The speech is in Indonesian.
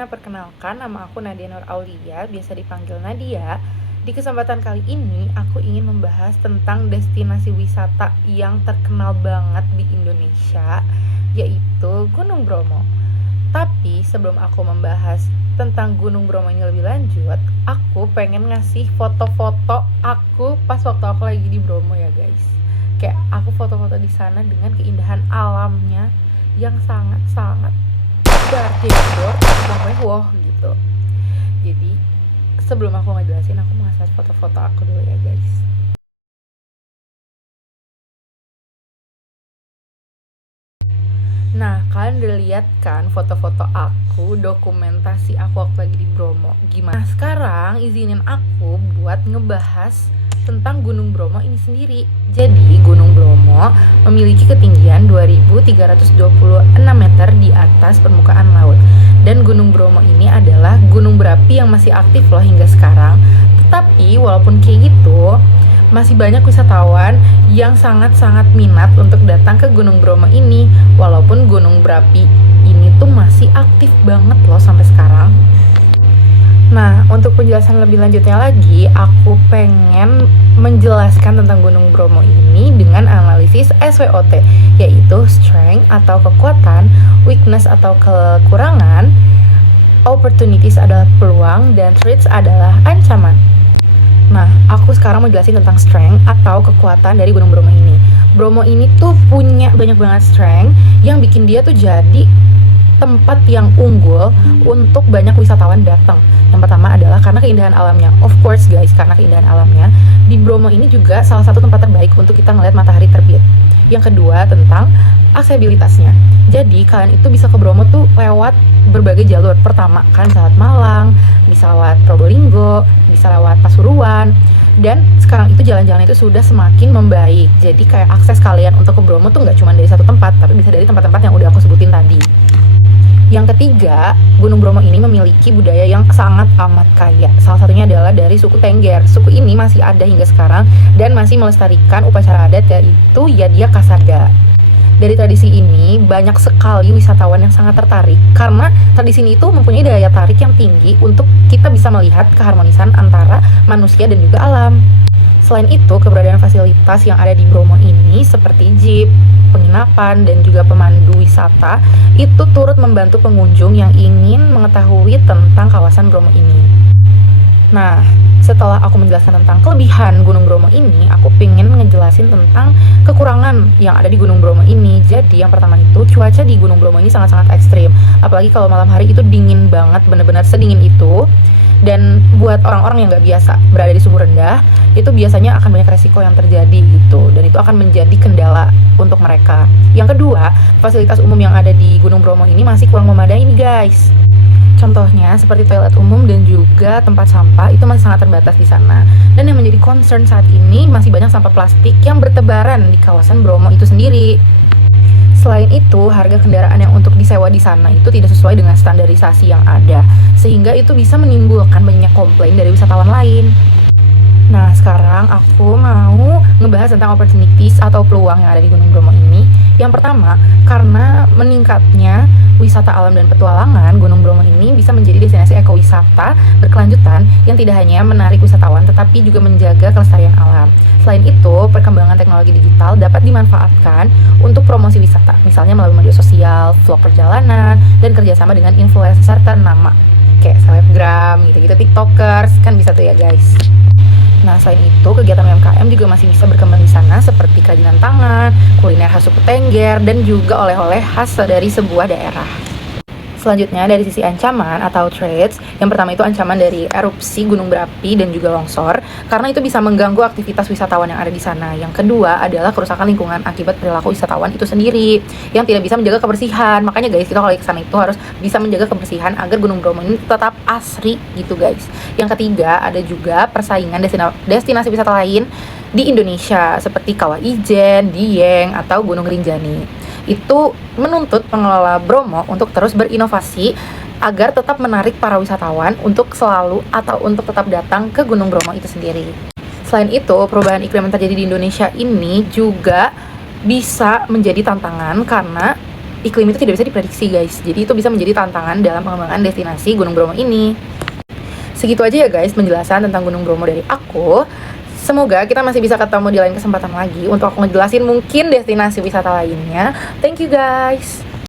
semuanya, perkenalkan nama aku Nadia Nur Aulia, biasa dipanggil Nadia. Di kesempatan kali ini, aku ingin membahas tentang destinasi wisata yang terkenal banget di Indonesia, yaitu Gunung Bromo. Tapi sebelum aku membahas tentang Gunung Bromo ini lebih lanjut, aku pengen ngasih foto-foto aku pas waktu aku lagi di Bromo ya guys. Kayak aku foto-foto di sana dengan keindahan alamnya yang sangat-sangat berjebor, wah gitu. Jadi sebelum aku ngejelasin, aku mau ngasih foto-foto aku dulu ya guys. Nah, kalian udah lihat kan foto-foto aku, dokumentasi aku waktu lagi di Bromo. Gimana? Nah, sekarang izinin aku buat ngebahas tentang Gunung Bromo ini sendiri. Jadi, Gunung Bromo memiliki ketinggian 2326 meter di atas permukaan laut. Dan Gunung Bromo ini adalah gunung berapi yang masih aktif loh hingga sekarang. Tetapi, walaupun kayak gitu, masih banyak wisatawan yang sangat-sangat minat untuk datang ke Gunung Bromo ini, walaupun gunung berapi ini tuh masih aktif banget loh sampai sekarang. Nah, untuk penjelasan lebih lanjutnya lagi, aku pengen menjelaskan tentang Gunung Bromo ini dengan analisis SWOT, yaitu strength atau kekuatan, weakness atau kekurangan, opportunities adalah peluang, dan threats adalah ancaman. Nah, aku sekarang mau jelasin tentang strength atau kekuatan dari Gunung Bromo ini. Bromo ini tuh punya banyak banget strength yang bikin dia tuh jadi tempat yang unggul untuk banyak wisatawan datang. Yang pertama adalah karena keindahan alamnya. Of course guys, karena keindahan alamnya. Di Bromo ini juga salah satu tempat terbaik untuk kita ngeliat matahari terbit. Yang kedua tentang aksesibilitasnya. Jadi kalian itu bisa ke Bromo tuh lewat berbagai jalur. Pertama, kalian bisa lewat Malang, bisa lewat Probolinggo, bisa lewat Pasuruan. Dan sekarang itu jalan-jalan itu sudah semakin membaik. Jadi kayak akses kalian untuk ke Bromo tuh nggak cuma dari satu tempat, tapi bisa dari tempat-tempat yang udah aku sebutin tadi. Yang ketiga, Gunung Bromo ini memiliki budaya yang sangat amat kaya. Salah satunya adalah dari suku Tengger. Suku ini masih ada hingga sekarang dan masih melestarikan upacara adat, yaitu Yadia Kasada. Dari tradisi ini, banyak sekali wisatawan yang sangat tertarik karena tradisi ini itu mempunyai daya tarik yang tinggi untuk kita bisa melihat keharmonisan antara manusia dan juga alam. Selain itu, keberadaan fasilitas yang ada di Bromo ini seperti jeep, penginapan, dan juga pemandu wisata itu turut membantu pengunjung yang ingin mengetahui tentang kawasan Bromo ini. Nah, setelah aku menjelaskan tentang kelebihan Gunung Bromo ini, aku pengen ngejelasin tentang kekurangan yang ada di Gunung Bromo ini. Jadi yang pertama itu, cuaca di Gunung Bromo ini sangat-sangat ekstrim. Apalagi kalau malam hari itu dingin banget, benar-benar sedingin itu. Dan buat orang-orang yang nggak biasa berada di suhu rendah, itu biasanya akan banyak resiko yang terjadi gitu. Dan itu akan menjadi kendala untuk mereka. Yang kedua, fasilitas umum yang ada di Gunung Bromo ini masih kurang memadai nih guys. Contohnya seperti toilet umum dan juga tempat sampah itu masih sangat terbatas di sana. Dan yang menjadi concern saat ini masih banyak sampah plastik yang bertebaran di kawasan Bromo itu sendiri. Selain itu, harga kendaraan yang untuk disewa di sana itu tidak sesuai dengan standarisasi yang ada, sehingga itu bisa menimbulkan banyak komplain dari wisatawan lain. Nah, sekarang aku mau ngebahas tentang opportunities atau peluang yang ada di Gunung Bromo ini. Yang pertama, karena meningkatnya wisata alam dan petualangan, Gunung Bromo ini bisa menjadi destinasi ekowisata berkelanjutan yang tidak hanya menarik wisatawan, tetapi juga menjaga kelestarian alam. Selain itu, perkembangan teknologi digital dapat dimanfaatkan untuk promosi wisata, misalnya melalui media sosial, vlog perjalanan, dan kerjasama dengan influencer ternama, kayak selebgram, gitu-gitu, tiktokers, kan bisa tuh ya guys. Nah, selain itu, kegiatan UMKM juga masih bisa berkembang di sana seperti kerajinan tangan, kuliner khas suku Tengger, dan juga oleh-oleh khas dari sebuah daerah. Selanjutnya, dari sisi ancaman atau threats, yang pertama itu ancaman dari erupsi gunung berapi dan juga longsor, karena itu bisa mengganggu aktivitas wisatawan yang ada di sana. Yang kedua adalah kerusakan lingkungan akibat perilaku wisatawan itu sendiri, yang tidak bisa menjaga kebersihan. Makanya guys, kita kalau ke sana itu harus bisa menjaga kebersihan agar Gunung Bromo ini tetap asri gitu guys. Yang ketiga, ada juga persaingan destinasi wisata lain di Indonesia, seperti Kawah Ijen, Dieng, atau Gunung Rinjani. Itu menuntut pengelola Bromo untuk terus berinovasi agar tetap menarik para wisatawan untuk selalu atau untuk tetap datang ke Gunung Bromo itu sendiri. Selain itu, perubahan iklim yang terjadi di Indonesia ini juga bisa menjadi tantangan karena iklim itu tidak bisa diprediksi guys. Jadi itu bisa menjadi tantangan dalam pengembangan destinasi Gunung Bromo ini. Segitu aja ya guys penjelasan tentang Gunung Bromo dari aku. Semoga kita masih bisa ketemu di lain kesempatan lagi untuk aku ngejelasin mungkin destinasi wisata lainnya. Thank you guys.